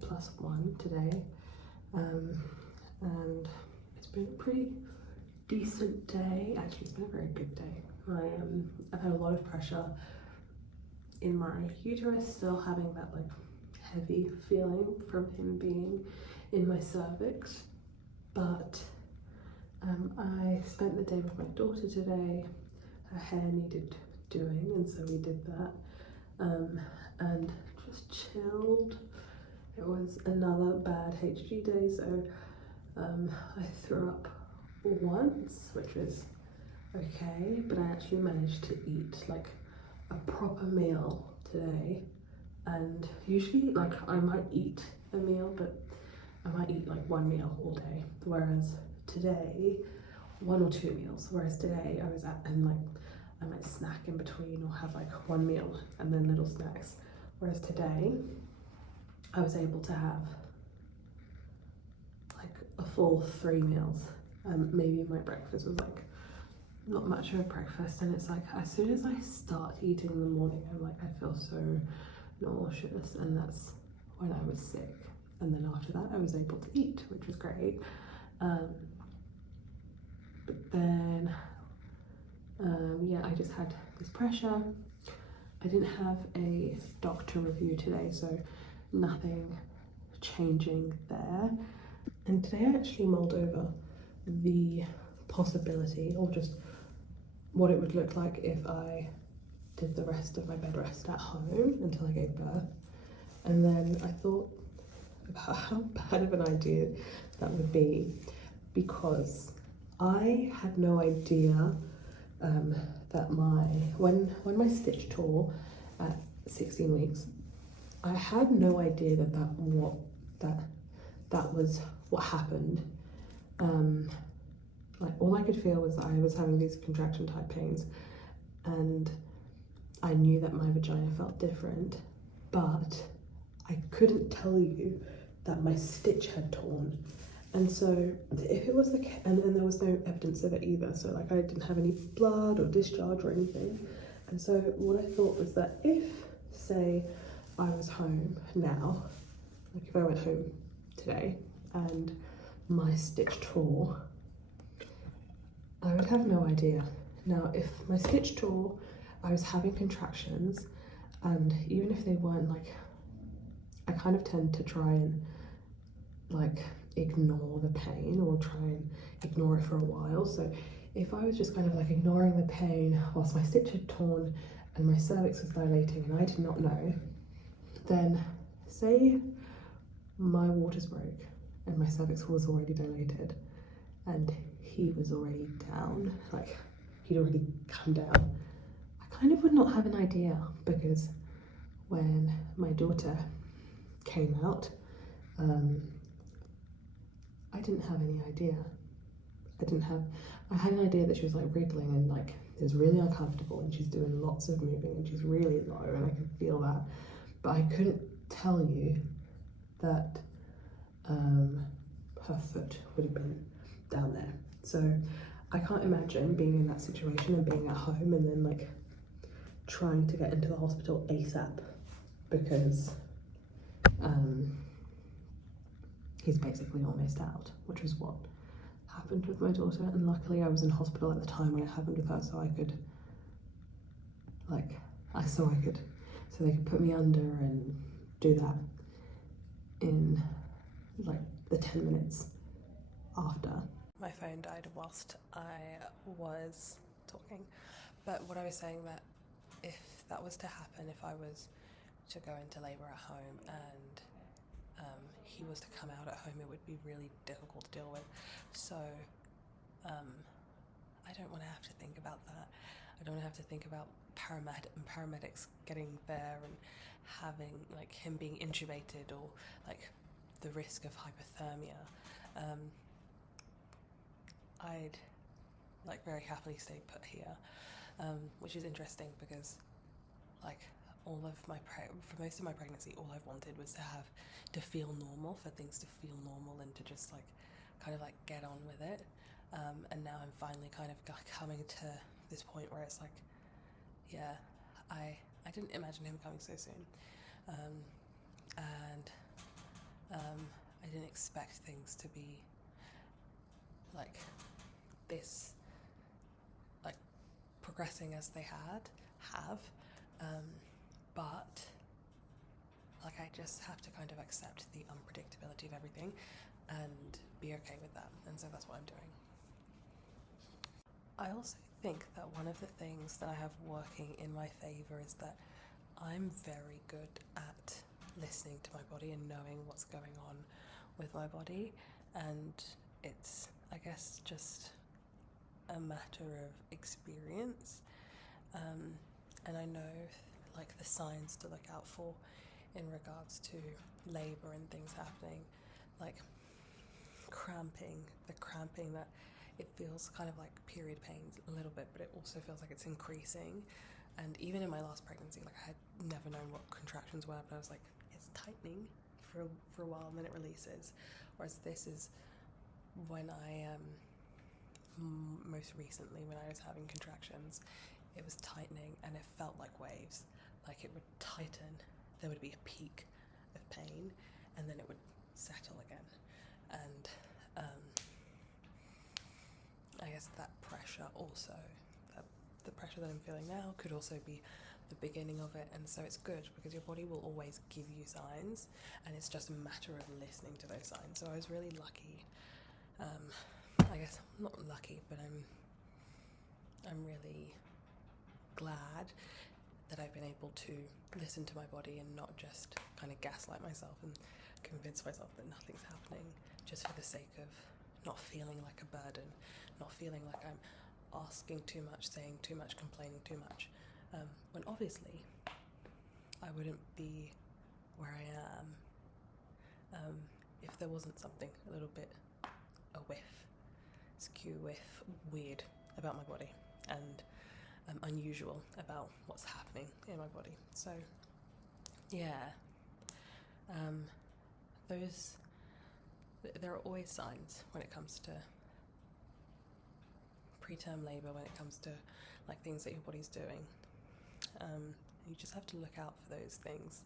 +1 today, and it's been a pretty decent day. Actually, it's been a very good day. I've had a lot of pressure in my uterus, still having that like heavy feeling from him being in my cervix, but I spent the day with my daughter today. Her hair needed doing, and so we did that, and just chilled. It was another bad HG day, so I threw up once, which was okay, but I actually managed to eat like a proper meal today. And usually like I might eat a meal, but I might eat like one meal all day, whereas today, 1 or 2 meals, whereas today I was and like I might snack in between or have like one meal and then little snacks, whereas today I was able to have like a full 3 meals. Maybe my breakfast was like not much of a breakfast, and it's like as soon as I start eating in the morning, I'm like I feel so nauseous, and that's when I was sick. And then after that I was able to eat, which was great. But then yeah, I just had this pressure. I didn't have a doctor review today, so nothing changing there. And today I actually mulled over the possibility, or just what it would look like if I did the rest of my bed rest at home until I gave birth. And then I thought about how bad of an idea that would be, because I had no idea that when my stitch tore at 16 weeks, I had no idea that was what happened. Like all I could feel was that I was having these contraction type pains, and I knew that my vagina felt different, but I couldn't tell you that my stitch had torn. And so if it was the case, and there was no evidence of it either, so like I didn't have any blood or discharge or anything. And so what I thought was that if, say, I was home now, like if I went home today and my stitch tore, I would have no idea. Now, if my stitch tore, I was having contractions, and even if they weren't, like, I kind of tend to try and like ignore the pain or try and ignore it for a while. So if I was just kind of like ignoring the pain whilst my stitch had torn and my cervix was dilating and I did not know, then say my waters broke and my cervix was already dilated and he was already down, like he'd already come down, I kind of would not have an idea, because when my daughter came out, I didn't have any idea. I had an idea that she was like wriggling and like it was really uncomfortable, and she's doing lots of moving and she's really low and I can feel that, but I couldn't tell you that her foot would have been down there. So I can't imagine being in that situation and being at home and then like trying to get into the hospital ASAP, because he's basically almost out, which was what happened with my daughter. And luckily I was in hospital at the time when it happened with her, so I could so they could put me under and do that in like the 10 minutes after. My phone died whilst I was talking, but what I was saying, that if that was to happen, if I was to go into labour at home and he was to come out at home, it would be really difficult to deal with. So I don't want to have to think about that. I don't want to have to think about paramedics getting there and having like him being intubated, or like the risk of hypothermia. I'd like very happily stay put here, which is interesting because like for most of my pregnancy, all I've wanted was to feel normal, for things to feel normal and to just like kind of like get on with it. And now I'm finally kind of coming to this point where it's like, yeah, I didn't imagine him coming so soon. And I didn't expect things to be like this, like progressing as they have, but like I just have to kind of accept the unpredictability of everything and be okay with that, and so that's what I'm doing. I also think that one of the things that I have working in my favour is that I'm very good at listening to my body and knowing what's going on with my body, and it's, I guess, just a matter of experience, and I know like the signs to look out for in regards to labour and things happening, like the cramping that it feels kind of like period pains a little bit, but it also feels like it's increasing. And even in my last pregnancy, like I had never known what contractions were, but I was like, it's tightening for a while and then it releases. Whereas this is when I most recently when I was having contractions, it was tightening and it felt like waves. Like it would tighten, there would be a peak of pain, and then it would settle again. And I guess that pressure also, the pressure that I'm feeling now could also be the beginning of it. And so it's good because your body will always give you signs, and it's just a matter of listening to those signs. So I was really lucky. I guess not lucky, but I'm really glad that I've been able to listen to my body and not just kind of gaslight myself and convince myself that nothing's happening just for the sake of not feeling like a burden, not feeling like I'm asking too much, saying too much, complaining too much. When obviously I wouldn't be where I am if there wasn't something a little bit weird about my body, and unusual about what's happening in my body. So yeah, there are always signs when it comes to preterm labour, when it comes to like things that your body's doing. You just have to look out for those things.